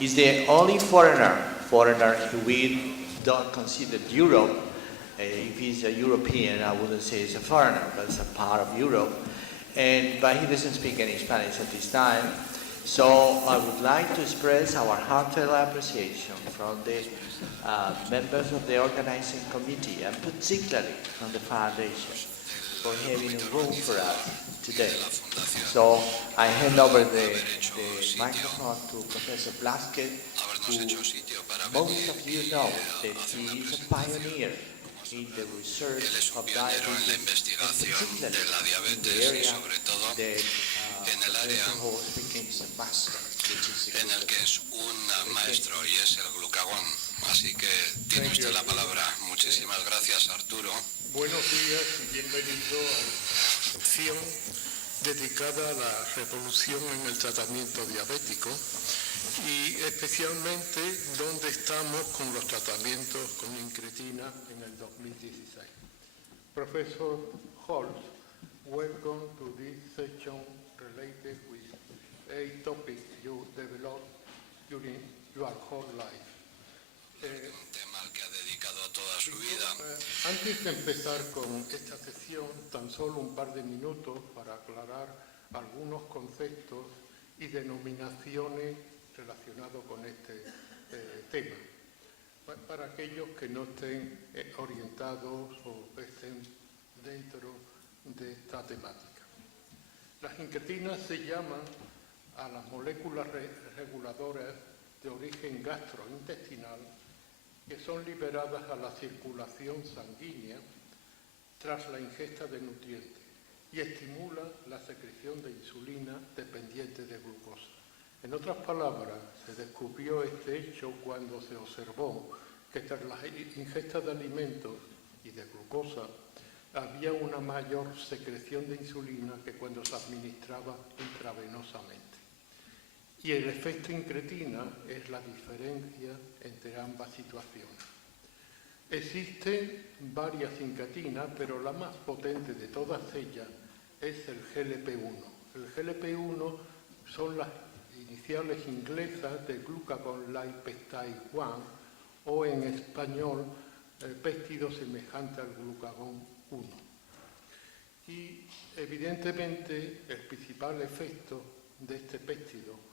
is the only foreigner we don't consider Europe. If he's a European, I wouldn't say he's a foreigner, but it's a part of Europe. But he doesn't speak any Spanish at this time. So I would like to express our heartfelt appreciation from the members of the organizing committee, and particularly from the foundation, for having a room for us today. So I hand over the microphone to Professor Blázquez, who most of you know that he is a pioneer in the research of diabetes, and particularly in the area that Professor Horst becomes a master, en el que es un maestro y es el glucagón. Así que tiene usted la palabra. Muchísimas gracias, Arturo. Buenos días y bienvenido a esta sección dedicada a la revolución en el tratamiento diabético y especialmente dónde estamos con los tratamientos con incretina en el 2016. Professor Holst, welcome to this section related with a topic you developed during your whole life. Un tema al que ha dedicado toda su vida. Antes de empezar con esta sesión, tan solo un par de minutos para aclarar algunos conceptos y denominaciones relacionados con este tema, para aquellos que no estén orientados o estén dentro de esta temática. Las incretinas se llaman a las moléculas reguladoras de origen gastrointestinal que son liberadas a la circulación sanguínea tras la ingesta de nutrientes y estimulan la secreción de insulina dependiente de glucosa. En otras palabras, se descubrió este hecho cuando se observó que tras la ingesta de alimentos y de glucosa había una mayor secreción de insulina que cuando se administraba intravenosamente. Y el efecto incretina es la diferencia entre ambas situaciones. Existen varias incretinas, pero la más potente de todas ellas es el GLP-1. El GLP-1 son las iniciales inglesas de Glucagon Like Peptide 1, o en español, péptido semejante al glucagón 1. Y evidentemente el principal efecto de este péptido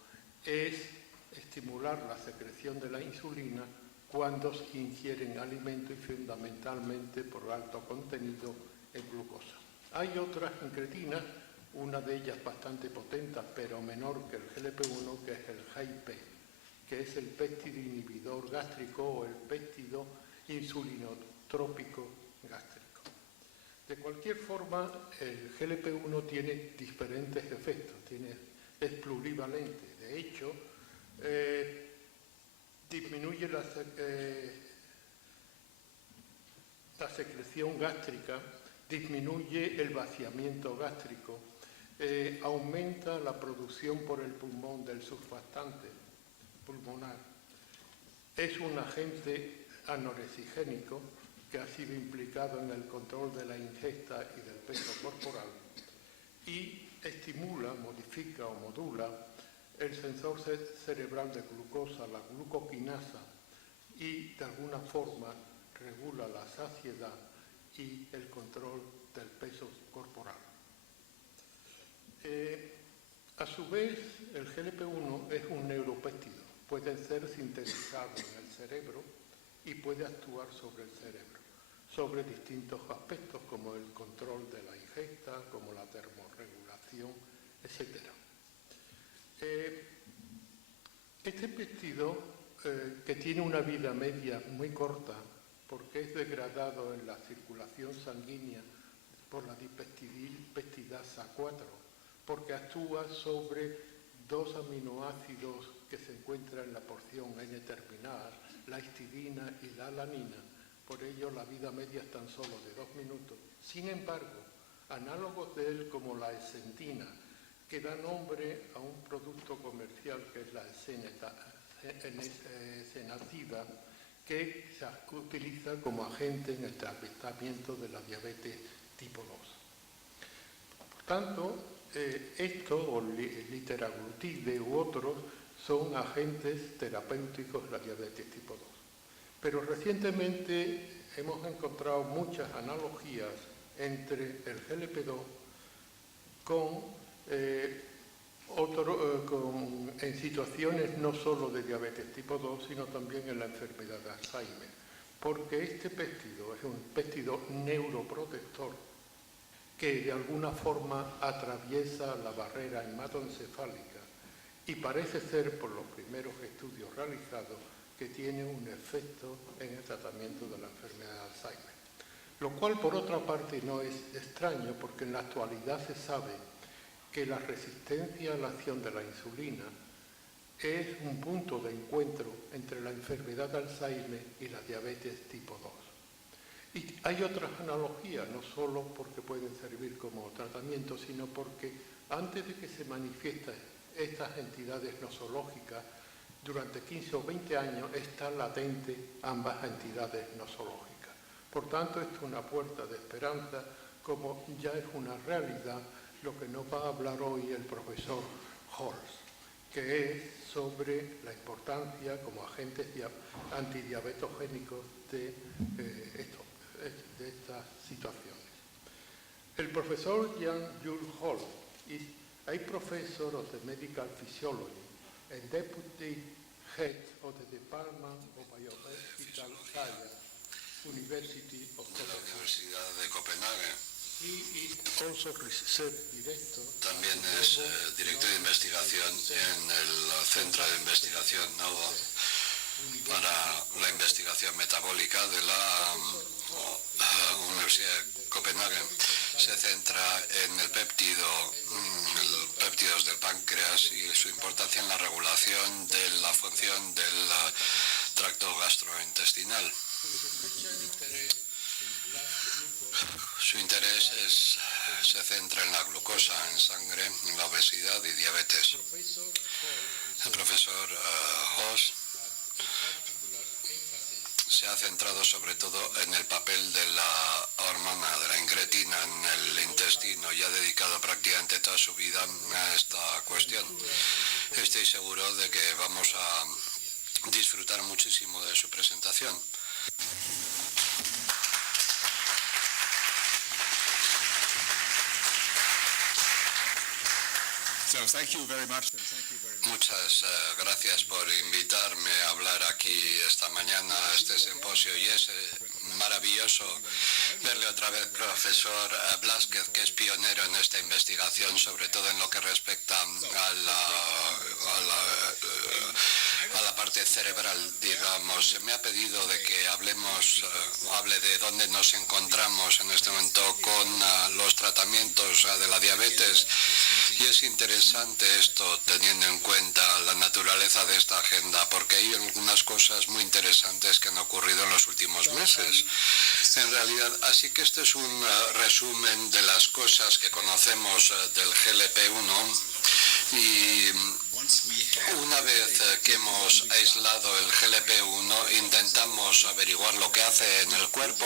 es estimular la secreción de la insulina cuando se ingieren alimentos y fundamentalmente por alto contenido en glucosa. Hay otras incretinas, una de ellas bastante potente, pero menor que el GLP-1, que es el GIP, que es el péptido inhibidor gástrico o el péptido insulinotrópico gástrico. De cualquier forma, el GLP-1 tiene diferentes efectos, es plurivalente. De hecho, disminuye la secreción gástrica, disminuye el vaciamiento gástrico, aumenta la producción por el pulmón del surfactante pulmonar. Es un agente anorecigénico que ha sido implicado en el control de la ingesta y del peso corporal y estimula, modifica o modula el sensor cerebral de glucosa, la glucoquinasa, y de alguna forma regula la saciedad y el control del peso corporal. A su vez, el GLP-1 es un neuropéptido. Puede ser sintetizado en el cerebro y puede actuar sobre el cerebro, sobre distintos aspectos como el control de la ingesta, como la termorregulación, etc. Este péptido, que tiene una vida media muy corta, porque es degradado en la circulación sanguínea por la dipeptidasa 4, porque actúa sobre dos aminoácidos que se encuentran en la porción N-terminal, la histidina y la alanina. Por ello, la vida media es tan solo de 2 minutos. Sin embargo, análogos de él como la exentina, que da nombre a un producto comercial que es la exenatida, que se utiliza como agente en el tratamiento de la diabetes tipo 2. Por tanto, esto, o literaglutide u otros, son agentes terapéuticos de la diabetes tipo 2. Pero recientemente hemos encontrado muchas analogías entre el GLP-2 en situaciones no solo de diabetes tipo 2, sino también en la enfermedad de Alzheimer, porque este péptido es un péptido neuroprotector que de alguna forma atraviesa la barrera hematoencefálica y parece ser, por los primeros estudios realizados, que tiene un efecto en el tratamiento de la enfermedad de Alzheimer. Lo cual, por otra parte, no es extraño, porque en la actualidad se sabe que la resistencia a la acción de la insulina es un punto de encuentro entre la enfermedad de Alzheimer y la diabetes tipo 2. Y hay otras analogías, no solo porque pueden servir como tratamiento, sino porque antes de que se manifiesten estas entidades nosológicas, durante 15 o 20 años están latentes ambas entidades nosológicas. Por tanto, esto es una puerta de esperanza, como ya es una realidad lo que nos va a hablar hoy el profesor Holz, que es sobre la importancia como agentes antidiabetogénicos de estas situaciones. El profesor Jan-Jules Holz is a professor of the medical physiology and deputy head of the Department of Biomedical Science, University of de la Copenhagen. Universidad de Copenhague. He is also research director. También es director de investigación en el Centro de Investigación Novo para la investigación metabólica de la Universidad de Copenhague. Se centra en el péptidos del páncreas y su importancia en la regulación de la función del tracto gastrointestinal. Su interés se centra en la glucosa en sangre, en la obesidad y diabetes. El profesor Hoss se ha centrado sobre todo en el papel de la hormona, de la incretina en el intestino y ha dedicado prácticamente toda su vida a esta cuestión. Estoy seguro de que vamos a disfrutar muchísimo de su presentación. Muchas gracias por invitarme a hablar aquí esta mañana a este simposio y es maravilloso verle otra vez, profesor Blázquez, que es pionero en esta investigación, sobre todo en lo que respecta a la parte cerebral, digamos. Se me ha pedido de que hable de dónde nos encontramos en este momento con los tratamientos de la diabetes. Y es interesante esto, teniendo en cuenta la naturaleza de esta agenda, porque hay algunas cosas muy interesantes que han ocurrido en los últimos meses. En realidad, así que este es un resumen de las cosas que conocemos del GLP-1 y una vez que hemos aislado el GLP-1 intentamos averiguar lo que hace en el cuerpo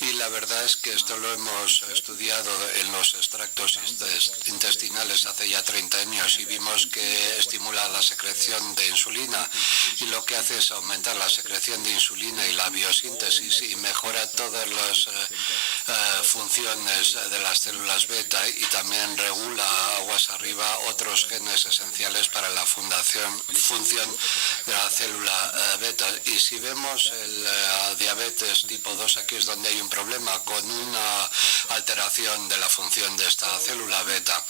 y la verdad es que esto lo hemos estudiado en los extractos intestinales hace ya 30 años y vimos que estimula la secreción de insulina y lo que hace es aumentar la secreción de insulina y la biosíntesis y mejora todas las funciones de las células beta y también regula aguas arriba otros genes esenciales para la función de la célula beta. Y si vemos el diabetes tipo 2, aquí es donde hay un problema con una alteración de la función de esta célula beta.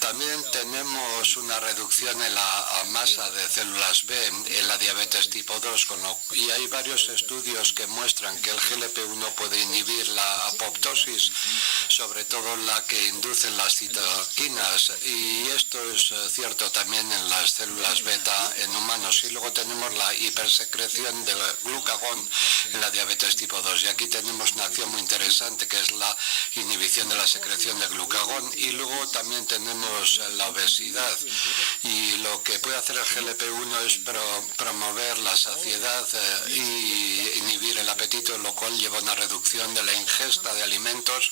También tenemos una reducción en la masa de células B en la diabetes tipo 2 y hay varios estudios que muestran que el GLP-1 puede inhibir la apoptosis, sobre todo la que inducen las citoquinas, y esto es cierto también en las células beta en humanos. buenos. Y luego tenemos la hipersecreción del glucagón en la diabetes tipo 2. Y aquí tenemos una acción muy interesante que es la inhibición de la secreción de glucagón. Y luego también tenemos la obesidad. Y lo que puede hacer el GLP-1 es promover la saciedad y inhibir el apetito, lo cual lleva a una reducción de la ingesta de alimentos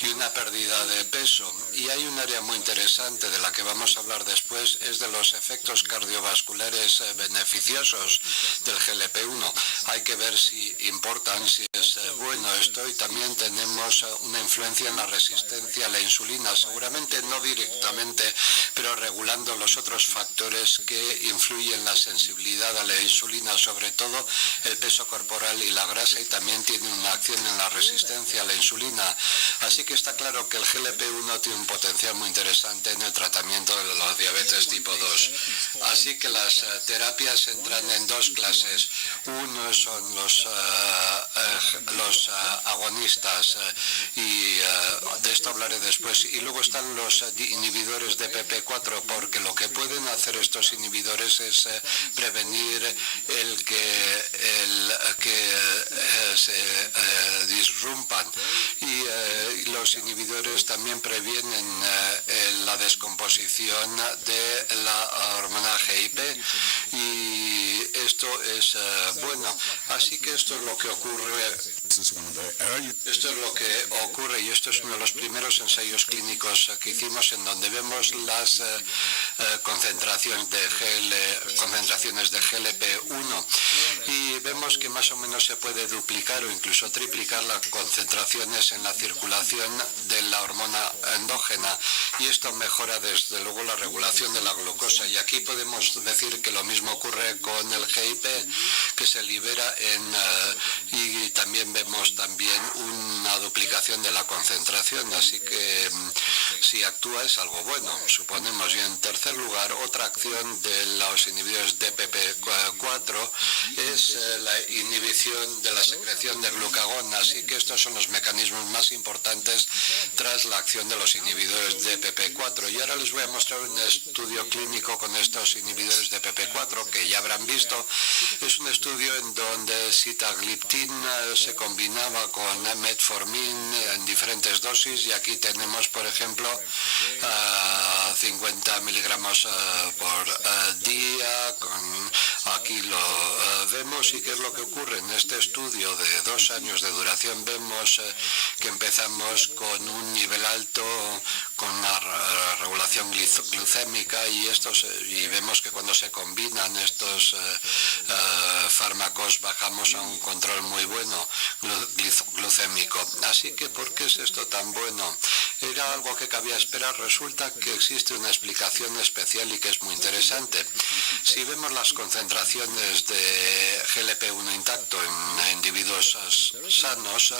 y una pérdida de peso. Y hay un área muy interesante de la que vamos a hablar después, es de los efectos cardiovasculares beneficiosos del GLP-1. Hay que ver si importan, si es bueno esto, y también tenemos una influencia en la resistencia a la insulina, seguramente no directamente, pero regulando los otros factores que influyen en la sensibilidad a la insulina, sobre todo el peso corporal y la grasa, y también tiene una acción en la resistencia a la insulina. Así que está claro que el GLP-1 tiene un potencial muy interesante en el tratamiento de la diabetes tipo 2. Así que las terapias entran en dos clases. Uno son los agonistas, y de esto hablaré después. Y luego están los inhibidores de PP4, porque lo que pueden hacer estos inhibidores es prevenir el que se disrumpan. Y los inhibidores también previenen la descomposición de la hormona GIP, y esto es bueno. Así que esto es lo que ocurre. Esto es lo que ocurre, y esto es uno de los primeros ensayos clínicos que hicimos, en donde vemos las concentraciones de GLP-1, y vemos que más o menos se puede duplicar o incluso triplicar las concentraciones en la circulación de la hormona endógena, y esto mejora desde luego la regulación de la glucosa. Y aquí podemos decir que lo mismo ocurre con el GIP, que se libera y también vemos también una duplicación de la concentración. Así que si actúa es algo bueno, suponemos. Y en tercer lugar, otra acción de los inhibidores de PP4 es la inhibición de la secreción de glucagón. Así que estos son los mecanismos más importantes tras la acción de los inhibidores de PP4. Y ahora les voy a mostrar un estudio clínico con estos inhibidores de PP4 que ya habrán visto. Es un estudio en donde sitagliptin se combinaba con metformin en diferentes dosis, y aquí tenemos, por ejemplo, 50 miligramos por día. Aquí lo vemos. ¿Y qué es lo que ocurre? En este estudio de 2 años de duración vemos que empezamos con un nivel alto, con una regulación glucémica, y vemos que cuando se combinan estos fármacos bajamos a un control muy bueno glucémico. Así que, ¿por qué es esto tan bueno? Era algo que cabía esperar. Resulta que existe una explicación especial y que es muy interesante. Si vemos las concentraciones de GLP-1 intacto en individuos sanos,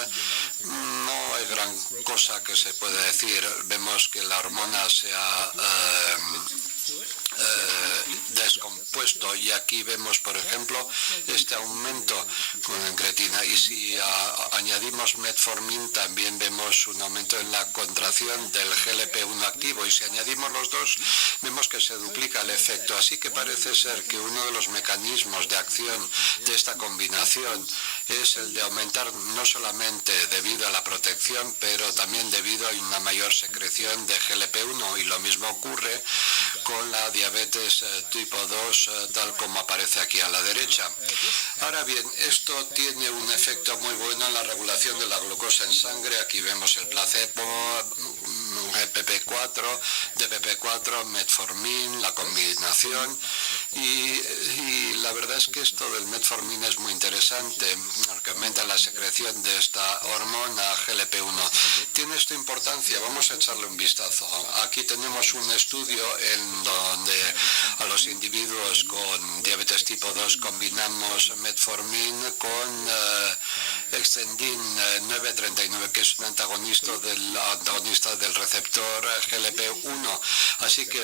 no hay gran cosa que se pueda decir. Vemos que la hormona se ha descompuesto, y aquí vemos, por ejemplo, este aumento con incretina, y si añadimos metformin también vemos un aumento en la contracción del GLP-1 activo, y si añadimos los dos vemos que se duplica el efecto. Así que parece ser que uno de los mecanismos de acción de esta combinación es el de aumentar, no solamente debido a la protección, pero también debido a una mayor secreción de GLP-1, y lo mismo ocurre con la diabetes tipo 2, tal como aparece aquí a la derecha. Ahora bien, esto tiene un efecto muy bueno en la regulación de la glucosa en sangre. Aquí vemos el placebo, de PP4, metformin, la combinación, y la verdad es que esto del metformin es muy interesante, porque aumenta la secreción de esta hormona GLP-1. ¿Tiene esto importancia? Vamos a echarle un vistazo. Aquí tenemos un estudio en donde a los individuos con diabetes tipo 2 combinamos metformin con Extendin 939, que es un antagonista del receptor GLP-1. Así que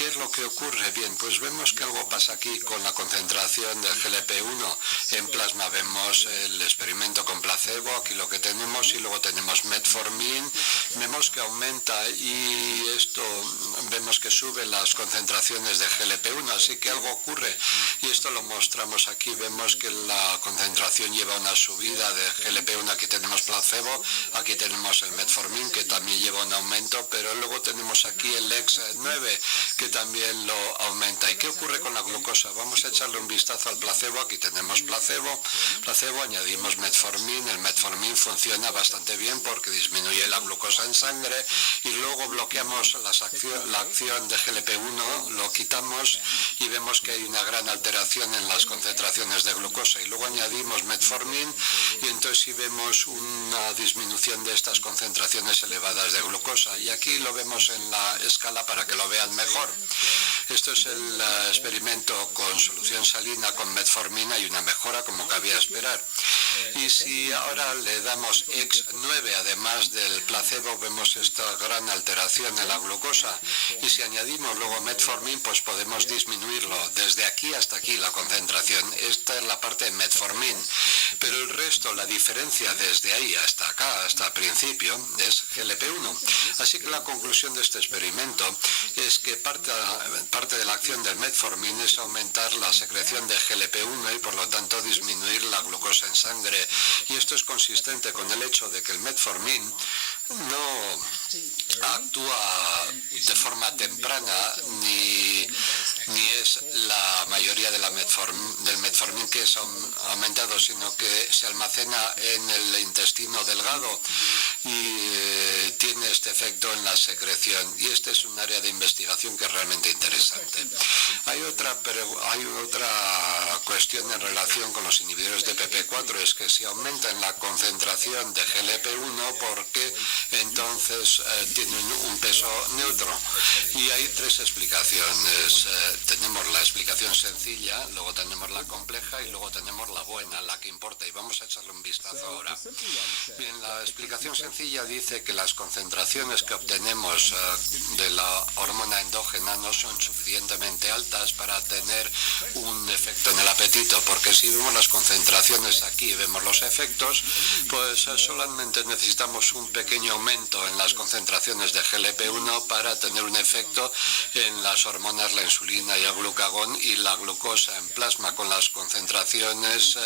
¿Qué es lo que ocurre? Bien, pues vemos que algo pasa aquí con la concentración del GLP-1 en plasma. Vemos el experimento con placebo, aquí lo que tenemos, y luego tenemos metformin. Vemos que aumenta y esto vemos que sube las concentraciones de GLP-1, así que algo ocurre. Y esto lo mostramos aquí. Vemos que la concentración lleva una subida de GLP-1. Aquí tenemos placebo, aquí tenemos el metformin, que también lleva un aumento, pero luego tenemos aquí el X9, que también lo aumenta. ¿Y qué ocurre con la glucosa? Vamos a echarle un vistazo al placebo. Aquí tenemos placebo, añadimos metformin. El metformin funciona bastante bien porque disminuye la glucosa en sangre, y luego bloqueamos la acción de GLP-1, lo quitamos y vemos que hay una gran alteración en las concentraciones de glucosa, y luego añadimos metformin y entonces sí vemos una disminución de estas concentraciones elevadas de glucosa, y aquí lo vemos en la escala para que lo vean mejor. Esto es el experimento con solución salina con metformina, y una mejora como cabía esperar. Y si ahora le damos X9 además del placebo, vemos esta gran alteración en la glucosa, y si añadimos luego metformin, pues podemos disminuirlo desde aquí hasta aquí la concentración. Esta es la parte de metformin, pero el resto, la diferencia desde ahí hasta acá, hasta el principio, es GLP-1. Así que la conclusión de este experimento es que parte de la acción del metformin es aumentar la secreción de GLP-1 y por lo tanto disminuir la glucosa en sangre. Y esto es consistente con el hecho de que el metformin no actúa de forma temprana, ni es la mayoría del metformin que es aumentado, sino que se almacena en el intestino delgado y tiene este efecto en la secreción. Y este es un área de investigación que es realmente interesante. Hay otra cuestión en relación con los inhibidores de PP4, es que si aumentan la concentración de GLP-1, porque entonces tienen un peso neutro. Y hay tres explicaciones. Tenemos la explicación sencilla, luego tenemos la compleja y luego tenemos la buena, la que importa. Y vamos a echarle un vistazo ahora. Bien, la explicación sencilla dice que las concentraciones que obtenemos de la hormona endógena no son suficientemente altas para tener un efecto en el apetito, porque si vemos las concentraciones aquí y vemos los efectos, pues solamente necesitamos un pequeño aumento en las concentraciones de GLP-1 para tener un efecto en las hormonas, la insulina y el glucagón, y la glucosa en plasma con las concentraciones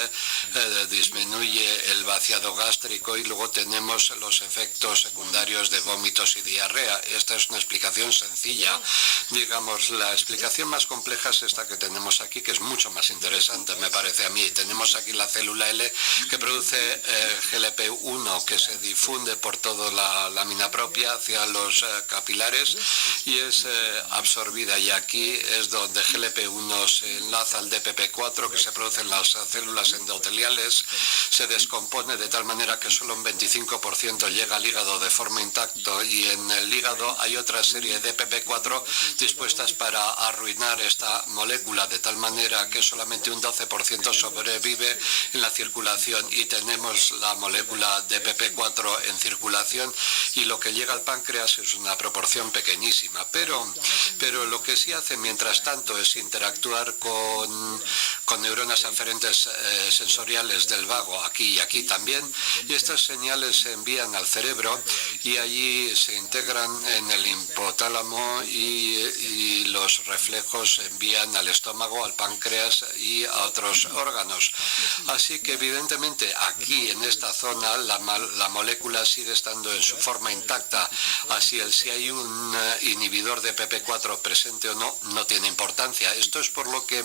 disminuye el vaciado gástrico, y luego tenemos los efectos secundarios de vómitos y diarrea. Esta es una explicación sencilla. Digamos, la explicación más compleja es esta que tenemos aquí, que es mucho más interesante, me parece a mí. Tenemos aquí la célula L que produce GLP-1, que se difunde por toda la lámina propia hacia los capilares y es absorbida, y aquí es donde GLP-1 se enlaza al DPP4 que se produce en las células endoteliales, se descompone de tal manera que solo un 25% llega al hígado de forma intacta, y en el hígado hay otra serie de DPP4 dispuestas para arruinar esta molécula, de tal manera que solamente un 12% sobrevive en la circulación, y tenemos la molécula de PP4 en circulación, y lo que llega al páncreas es una proporción pequeñísima, pero lo que sí hace mientras tanto es interactuar con neuronas aferentes sensoriales del vago, aquí y aquí también, y estas señales se envían al cerebro y allí se integran en el hipotálamo, y los reflejos se envían al estómago, al páncreas y a otros órganos. Así que evidentemente aquí en esta zona la molécula sigue estando en su forma intacta, así si hay un inhibidor de PP4 presente o no, no tiene importancia. Esto es por lo que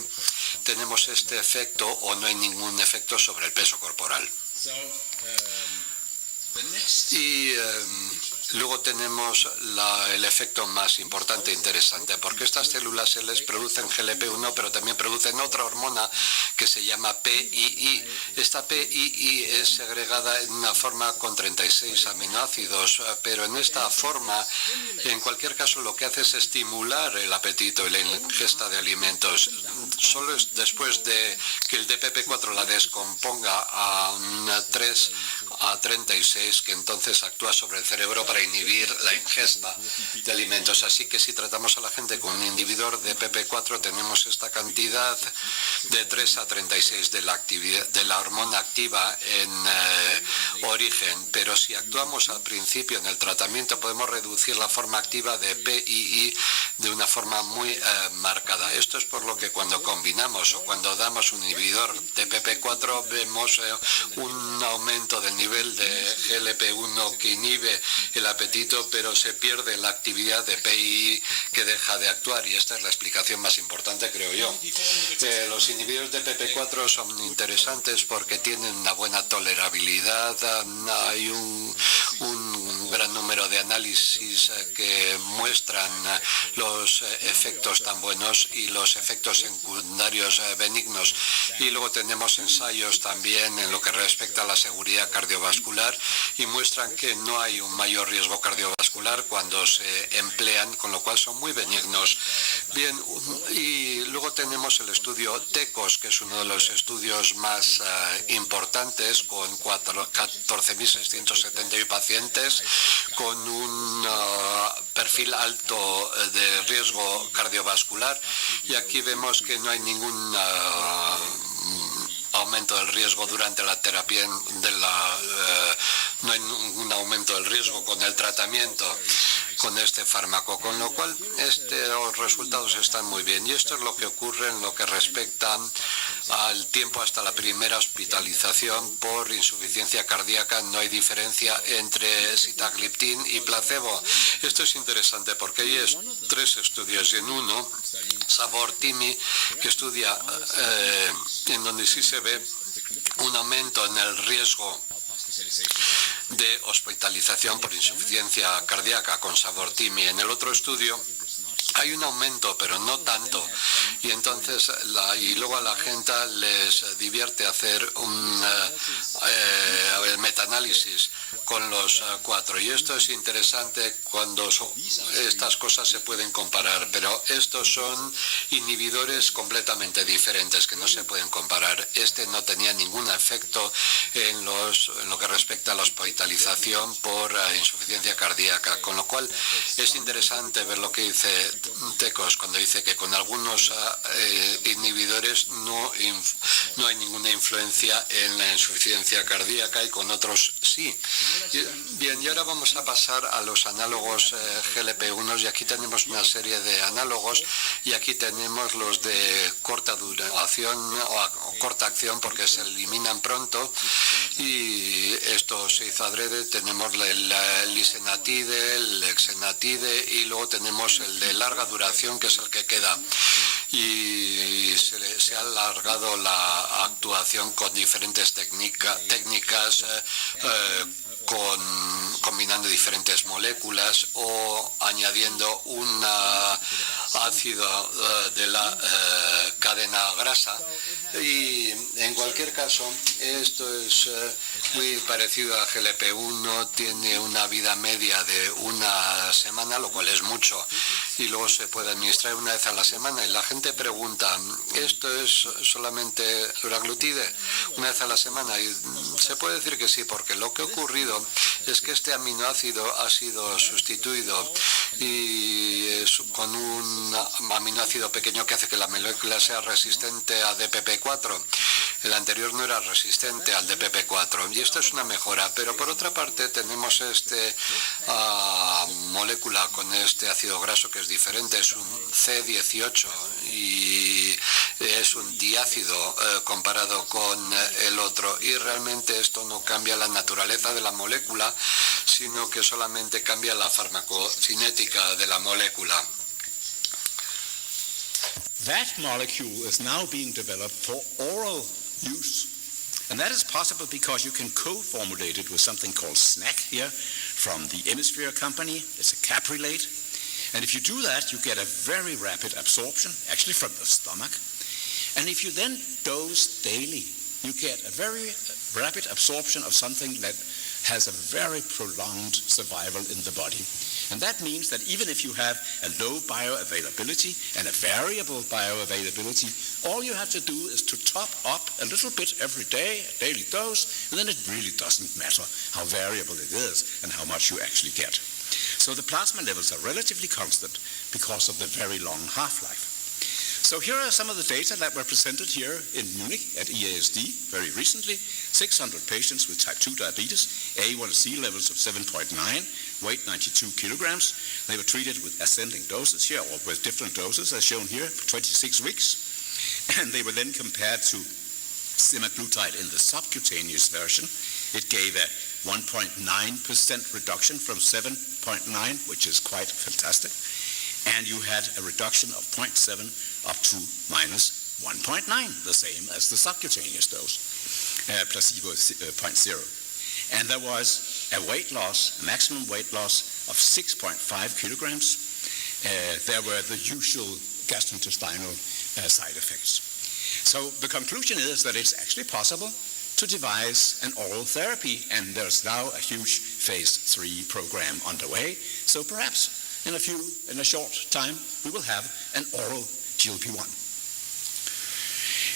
tenemos este efecto, o no hay ningún efecto sobre el peso corporal. Y luego tenemos el efecto más importante e interesante, porque estas células L producen GLP-1, pero también producen otra hormona que se llama PII. Esta PII es segregada en una forma con 36 aminoácidos, pero en esta forma, en cualquier caso, lo que hace es estimular el apetito y la ingesta de alimentos. Solo es después de que el DPP4 la descomponga a 3 a 36, que entonces actúa sobre el cerebro para para inhibir la ingesta de alimentos. Así que si tratamos a la gente con un inhibidor de PP4 tenemos esta cantidad de 3 a 36 de la hormona activa en origen, pero si actuamos al principio en el tratamiento podemos reducir la forma activa de PII de una forma muy marcada. Esto es por lo que cuando combinamos o cuando damos un inhibidor de PP4 vemos un aumento del nivel de GLP-1 que inhibe el apetito, pero se pierde la actividad de PII que deja de actuar, y esta es la explicación más importante, creo yo. Los inhibidores de PP4 son interesantes porque tienen una buena tolerabilidad. Hay un gran número de análisis que muestran los efectos tan buenos y los efectos secundarios benignos, y luego tenemos ensayos también en lo que respecta a la seguridad cardiovascular y muestran que no hay un mayor riesgo cardiovascular cuando se emplean, con lo cual son muy benignos. Bien, y luego tenemos el estudio TECOS, que es uno de los estudios más importantes, con 14.671 pacientes con un perfil alto de riesgo cardiovascular, y aquí vemos que no hay ningún aumento del riesgo durante la terapia, no hay ningún aumento del riesgo con el tratamiento con este fármaco, con lo cual los resultados están muy bien. Y esto es lo que ocurre en lo que respecta al tiempo hasta la primera hospitalización por insuficiencia cardíaca. No hay diferencia entre sitagliptin y placebo. Esto es interesante porque hay 3 estudios, y en uno, Sabor-Timi, que estudia en donde sí se ve un aumento en el riesgo de hospitalización por insuficiencia cardíaca con Sabor-Timi. En el otro estudio hay un aumento, pero no tanto, y entonces y luego a la gente les divierte hacer un metaanálisis con los 4, y esto es interesante cuando estas cosas se pueden comparar, pero estos son inhibidores completamente diferentes que no se pueden comparar. Este no tenía ningún efecto en lo que respecta a la hospitalización por insuficiencia cardíaca, con lo cual es interesante ver lo que dice TECOS cuando dice que con algunos inhibidores no hay ninguna influencia en la insuficiencia cardíaca y con otros sí. Bien, y ahora vamos a pasar a los análogos GLP-1, y aquí tenemos una serie de análogos, y aquí tenemos los de corta duración o corta acción porque se eliminan pronto, y esto se hizo adrede. Tenemos el lisenatide, el exenatide, y luego tenemos el de larga duración, que es el que queda, y se ha alargado la actuación con diferentes técnicas combinando diferentes moléculas o añadiendo un ácido de la cadena grasa, y en cualquier caso esto es muy parecido a GLP-1, tiene una vida media de una semana, lo cual es mucho, y luego se puede administrar una vez a la semana, y la gente pregunta, ¿esto es solamente duraglutide una vez a la semana? Y se puede decir que sí, porque lo que ha ocurrido es que este aminoácido ha sido sustituido con un aminoácido pequeño que hace que la molécula sea resistente a DPP4. El anterior no era resistente al DPP4, y esto es una mejora, pero por otra parte tenemos molécula con este ácido graso que es diferente, es un C18 y es un diácido comparado con el otro, y realmente esto no cambia la naturaleza de la molécula, sino que solamente cambia la farmacocinética de la molécula. That molecule is now being developed for oral use. And that is possible because you can co-formulate it with something called SNAC here from the Hemisphere company. It's a caprylate. And if you do that, you get a very rapid absorption, actually from the stomach. And if you then dose daily, you get a very rapid absorption of something that has a very prolonged survival in the body. And that means that even if you have a low bioavailability and a variable bioavailability, all you have to do is to top up a little bit every day, a daily dose, and then it really doesn't matter how variable it is and how much you actually get. So the plasma levels are relatively constant because of the very long half-life. So here are some of the data that were presented here in Munich at EASD very recently. 600 patients with type 2 diabetes, A1C levels of 7.9, weight 92 kilograms. They were treated with ascending doses here, or with different doses as shown here, for 26 weeks. And they were then compared to semaglutide in the subcutaneous version. It gave a 1.9% reduction from 7.9, which is quite fantastic. And you had a reduction of 0.7 up to minus 1.9, the same as the subcutaneous dose, placebo 0.0. And there was a weight loss, a maximum weight loss of 6.5 kilograms. There were the usual gastrointestinal side effects. So the conclusion is that it's actually possible to devise an oral therapy, and there's now a huge phase 3 program underway. So perhaps in a short time, we will have an oral GLP-1.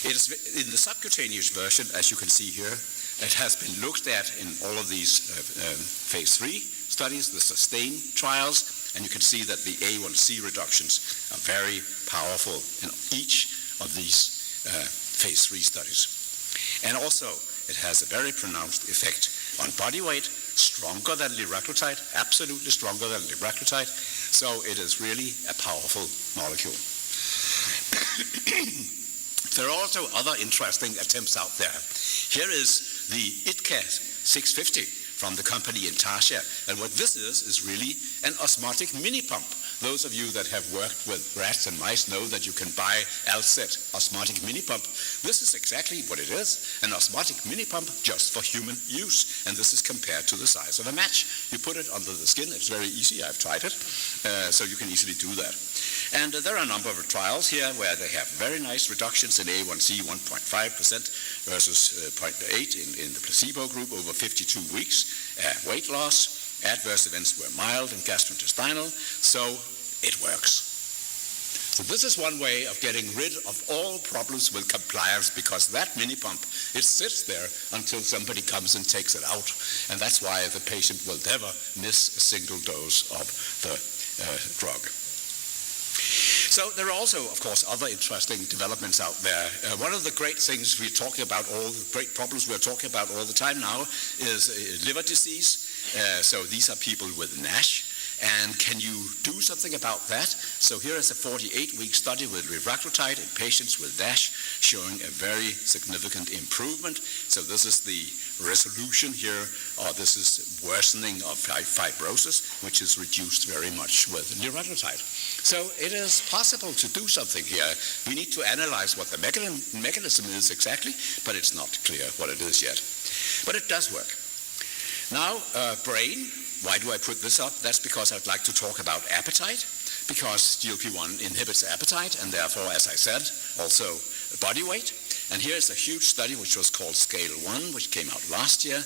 It is in the subcutaneous version, as you can see here. It has been looked at in all of these phase 3 studies, the SUSTAIN trials, and you can see that the A1C reductions are very powerful in each of these phase 3 studies. And also, it has a very pronounced effect on body weight, stronger than liraglutide, absolutely stronger than liraglutide. So it is really a powerful molecule. There are also other interesting attempts out there. Here is the ITCA 650 from the company Intarsia. And what this is really an osmotic mini pump. Those of you that have worked with rats and mice know that you can buy Alset osmotic mini pump. This is exactly what it is, an osmotic mini pump just for human use. And this is compared to the size of a match. You put it under the skin. It's very easy. I've tried it. So you can easily do that. And there are a number of trials here where they have very nice reductions in A1C, 1.5% versus 0.8 in the placebo group over 52 weeks. Weight loss. Adverse events were mild and gastrointestinal, so it works. So this is one way of getting rid of all problems with compliance, because that mini pump, it sits there until somebody comes and takes it out. And that's why the patient will never miss a single dose of the drug. So there are also, of course, other interesting developments out there. One of the great things we're talking about, all the great problems we're talking about all the time now, is liver disease. So these are people with NASH. And can you do something about that? So here is a 48-week study with liraglutide in patients with NASH, showing a very significant improvement. So this is the resolution here, or this is worsening of fibrosis, which is reduced very much with liraglutide. So it is possible to do something here. We need to analyze what the mechanism is exactly, but it's not clear what it is yet. But it does work. Now, brain. Why do I put this up? That's because I'd like to talk about appetite, because GLP-1 inhibits appetite, and therefore, as I said, also body weight. And here's a huge study which was called Scale 1, which came out last year,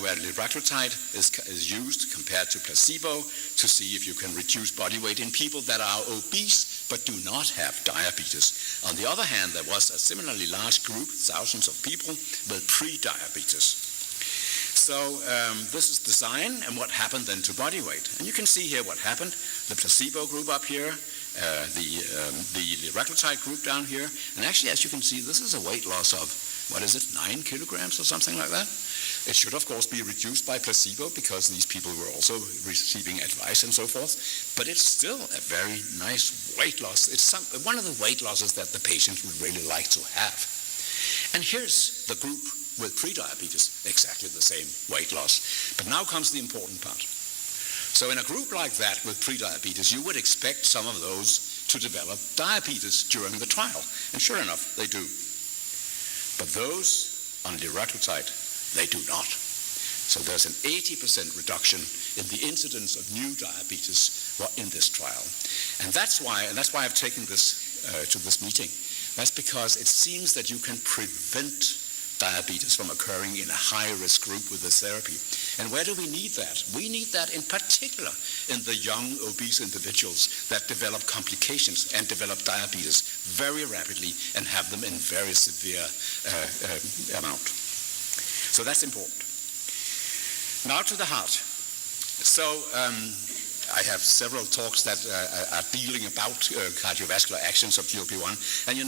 where liraglutide is used compared to placebo to see if you can reduce body weight in people that are obese but do not have diabetes. On the other hand, there was a similarly large group, thousands of people, with pre-diabetes. So this is design and what happened then to body weight. And you can see here what happened. The placebo group up here, the liraglutide group down here. And actually, as you can see, this is a weight loss of, 9 kilograms or something like that. It should, of course, be reduced by placebo because these people were also receiving advice and so forth. But it's still a very nice weight loss. It's one of the weight losses that the patient would really like to have. And here's the group with prediabetes, exactly the same weight loss. But now comes the important part. So in a group like that with prediabetes, you would expect some of those to develop diabetes during the trial. And sure enough, they do. But those on liraglutide, they do not. So there's an 80% reduction in the incidence of new diabetes in this trial. And that's why I've taken this to this meeting. That's because it seems that you can prevent diabetes from occurring in a high-risk group with this therapy. And where do we need that? We need that in particular in the young obese individuals that develop complications and develop diabetes very rapidly and have them in very severe amount. So that's important. Now to the heart. So I have several talks that are dealing about cardiovascular actions of GLP-1. And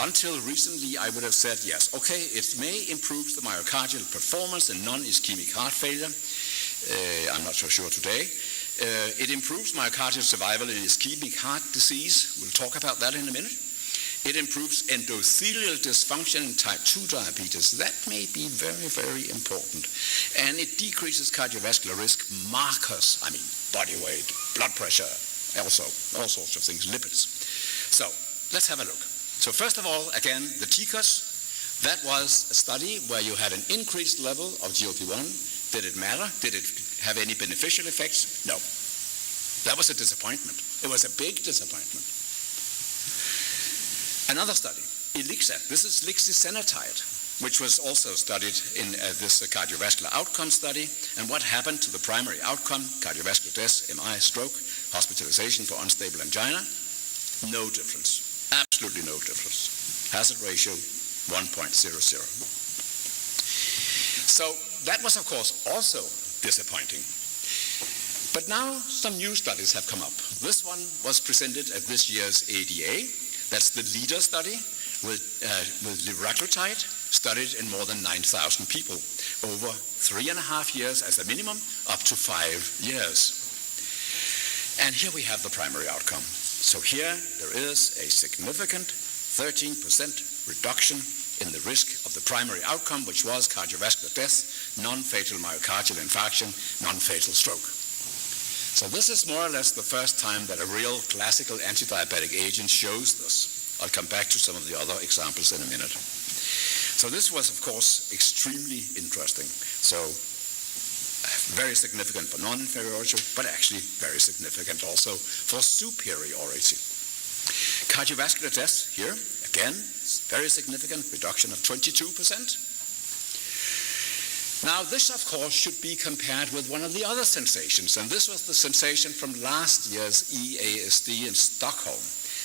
until recently, I would have said, yes, okay, it may improve the myocardial performance in non-ischemic heart failure. I'm not so sure today. It improves myocardial survival in ischemic heart disease. We'll talk about that in a minute. It improves endothelial dysfunction in type 2 diabetes. That may be very, very important. And it decreases cardiovascular risk markers, body weight, blood pressure, also all sorts of things, lipids. So let's have a look. So first of all, again, the TICOS. That was a study where you had an increased level of GLP-1. Did it matter? Did it have any beneficial effects? No. That was a disappointment. It was a big disappointment. Another study, ELIXA. This is lixisenatide, which was also studied in this cardiovascular outcome study. And what happened to the primary outcome? Cardiovascular death, MI, stroke, hospitalization for unstable angina. No difference. Absolutely no difference. Hazard ratio 1.00. So that was, of course, also disappointing. But now some new studies have come up. This one was presented at this year's ADA. That's the LEADER study with liraglutide, studied in more than 9,000 people over 3.5 years as a minimum, up to 5 years. And here we have the primary outcome. So here there is a significant 13% reduction in the risk of the primary outcome, which was cardiovascular death, non-fatal myocardial infarction, non-fatal stroke. So this is more or less the first time that a real classical anti-diabetic agent shows this. I'll come back to some of the other examples in a minute. So this was, of course, extremely interesting. So very significant for non-inferiority, but actually very significant also for superiority. Cardiovascular death here, again, very significant reduction of 22%. Now, this, of course, should be compared with one of the other sensations, and this was the sensation from last year's EASD in Stockholm,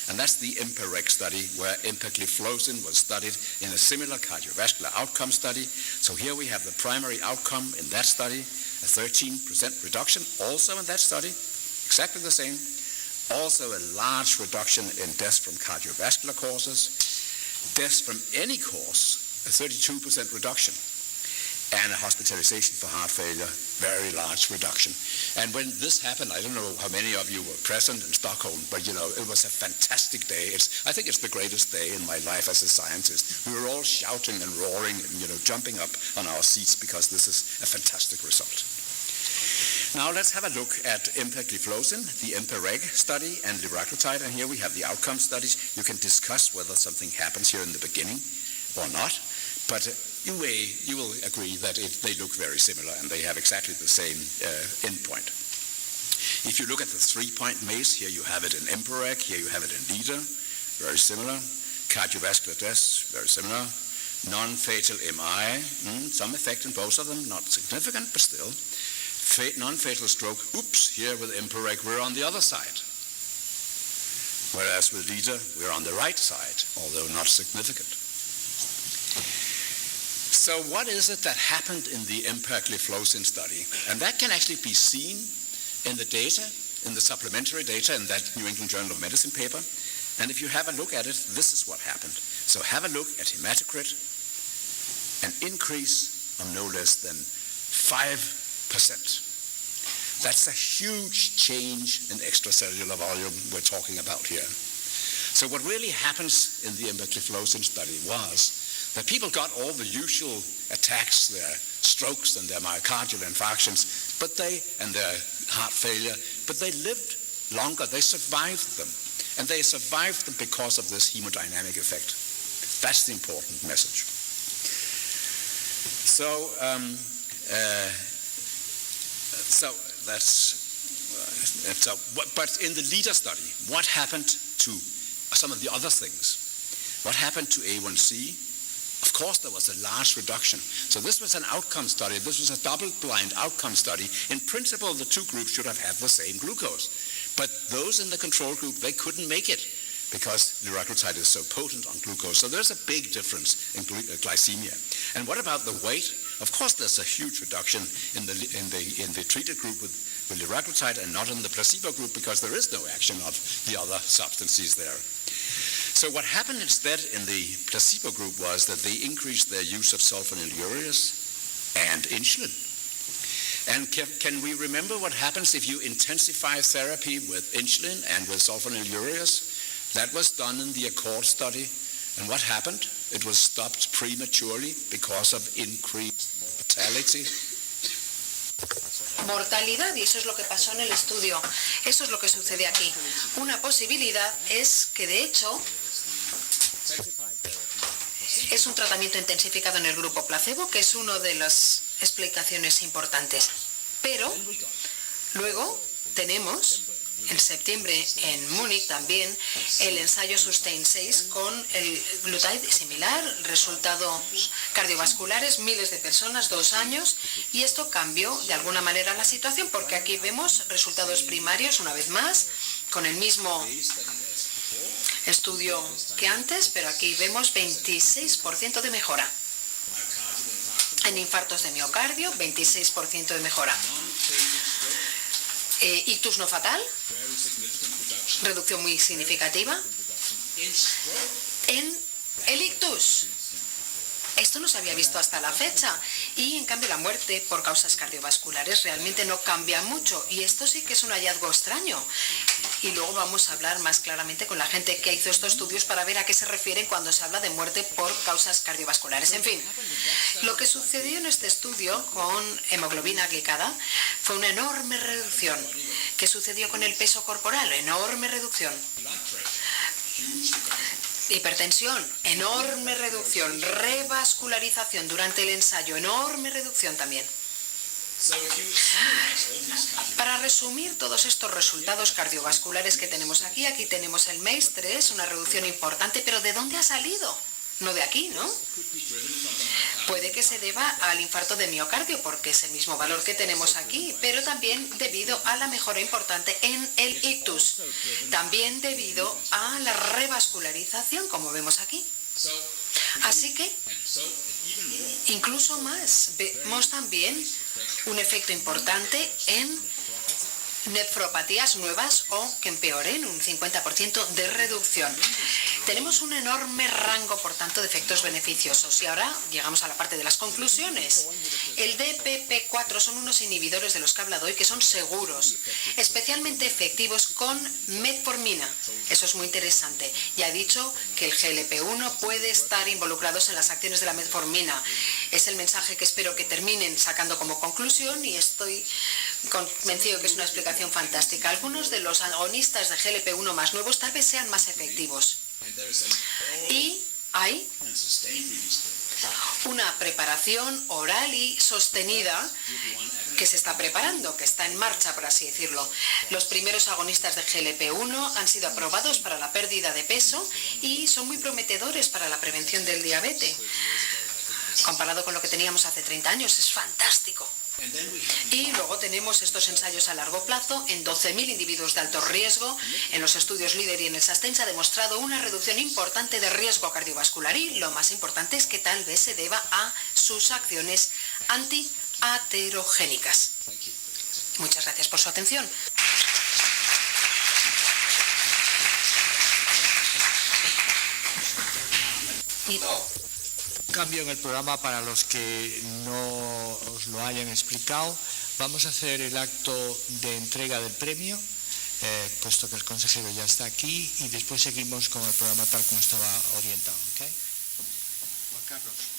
and that's the IMPEREG study, where empagliflozin was studied in a similar cardiovascular outcome study. So here we have the primary outcome in that study, a 13% reduction, also in that study, exactly the same. Also a large reduction in deaths from cardiovascular causes, deaths from any cause, a 32% reduction. And a hospitalization for heart failure, very large reduction. And when this happened, I don't know how many of you were present in Stockholm, but it was a fantastic day. I think it's the greatest day in my life as a scientist. We were all shouting and roaring and jumping up on our seats because this is a fantastic result. Now let's have a look at empagliflozin, the IMPEREG study, and liraglutide. And here we have the outcome studies. You can discuss whether something happens here in the beginning or not, but you will agree that they look very similar and they have exactly the same endpoint. If you look at the 3-point MACE, here you have it in IMPEREG, here you have it in LEADER, very similar. Cardiovascular deaths, very similar. Non-fatal MI, some effect in both of them, not significant, but still. Non-fatal stroke, here with IMPEREG, we're on the other side. Whereas with LEADER, we're on the right side, although not significant. So what is it that happened in the empagliflozin study? And that can actually be seen in the data, in the supplementary data in that New England Journal of Medicine paper. And if you have a look at it, this is what happened. So have a look at hematocrit, an increase of no less than 5%. That's a huge change in extracellular volume we're talking about here. So what really happens in the empagliflozin study was that people got all the usual attacks, their strokes and their myocardial infarctions, and their heart failure, but they lived longer, they survived them. And they survived them because of this hemodynamic effect. That's the important message. But in the LEADER study, what happened to some of the other things? What happened to A1C? Of course, there was a large reduction. So this was an outcome study. This was a double-blind outcome study. In principle, the two groups should have had the same glucose. But those in the control group, they couldn't make it because liraglutide is so potent on glucose. So there's a big difference in glycemia. And what about the weight? Of course, there's a huge reduction in the treated group with with liraglutide and not in the placebo group because there is no action of the other substances there. So what happened instead in the placebo group was that they increased their use of sulfonylureas and insulin. And can we remember what happens if you intensify therapy with insulin and with sulfonylureas? That was done in the ACCORD study. And what happened? It was stopped prematurely because of increased mortality. Mortalidad, y eso es lo que pasó en el estudio. Eso es lo que sucede aquí. Una posibilidad es que, de hecho, es un tratamiento intensificado en el grupo placebo, que es una de las explicaciones importantes. Pero luego tenemos, en septiembre en Múnich también, el ensayo SUSTAIN 6 con el glutide similar, resultados cardiovasculares, miles de personas, 2 años, y esto cambió de alguna manera la situación, porque aquí vemos resultados primarios una vez más, con el mismo estudio que antes, pero aquí vemos 26% de mejora. En infartos de miocardio, 26% de mejora. Ictus no fatal, reducción muy significativa. En el ictus, esto no se había visto hasta la fecha, y en cambio la muerte por causas cardiovasculares realmente no cambia mucho, y esto sí que es un hallazgo extraño. Y luego vamos a hablar más claramente con la gente que hizo estos estudios para ver a qué se refieren cuando se habla de muerte por causas cardiovasculares. En fin, lo que sucedió en este estudio con hemoglobina glicada fue una enorme reducción. ¿Qué sucedió con el peso corporal? Enorme reducción. Hipertensión, enorme reducción. Revascularización durante el ensayo, enorme reducción también. Para resumir todos estos resultados cardiovasculares que tenemos aquí, aquí tenemos el MACE-3, una reducción importante, pero ¿de dónde ha salido? No de aquí, ¿no? Puede que se deba al infarto de miocardio, porque es el mismo valor que tenemos aquí, pero también debido a la mejora importante en el ictus, también debido a la revascularización, como vemos aquí. Así que, incluso más, vemos también un efecto importante en nefropatías nuevas o que empeoren, un 50% de reducción. Tenemos un enorme rango, por tanto, de efectos beneficiosos. Y ahora llegamos a la parte de las conclusiones. El DPP4 son unos inhibidores de los que he hablado hoy que son seguros, especialmente efectivos con metformina. Eso es muy interesante. Ya he dicho que el GLP-1 puede estar involucrados en las acciones de la metformina. Es el mensaje que espero que terminen sacando como conclusión, y estoy convencido que es una explicación fantástica. Algunos de los agonistas de GLP-1 más nuevos tal vez sean más efectivos. Y hay una preparación oral y sostenida que se está preparando, que está en marcha, por así decirlo. Los primeros agonistas de GLP-1 han sido aprobados para la pérdida de peso y son muy prometedores para la prevención del diabetes. Comparado con lo que teníamos hace 30 años, es fantástico. Y luego tenemos estos ensayos a largo plazo en 12.000 individuos de alto riesgo. En los estudios LEADER y en el SUSTAIN se ha demostrado una reducción importante de riesgo cardiovascular, y lo más importante es que tal vez se deba a sus acciones antiaterogénicas. Muchas gracias por su atención. Cambio en el programa para los que no os lo hayan explicado. Vamos a hacer el acto de entrega del premio, puesto que el consejero ya está aquí, y después seguimos con el programa tal como estaba orientado. ¿Okay? Juan Carlos.